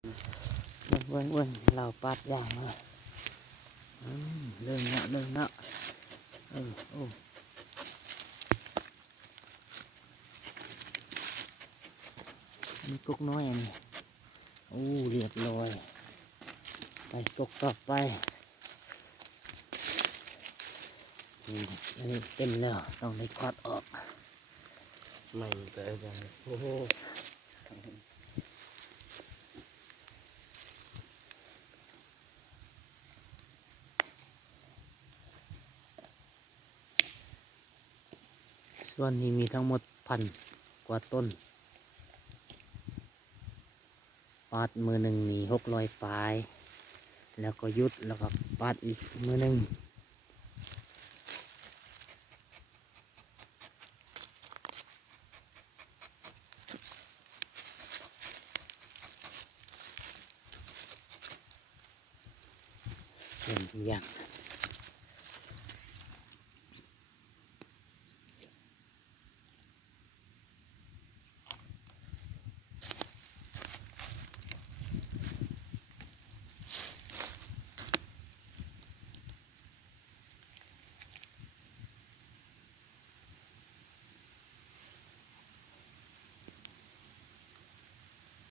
เบิ้งเราปัดอย่างมาเริ่มเนาะโอ้มีกุ๊กน้อยอันนี้โอ้เรียบร้อยไปกุ๊กต่อไปอันนี้เต็มแล้วต้องได้ควัดออกไม่แต่ยังโอ้โหส่วนนี้มีทั้งหมด1,000 กว่าต้นปาดมือหนึ่งมี600 ปลาย แล้วก็ยุดแล้วก็ปาดอีกมือหนึ่งเป็นอย่าง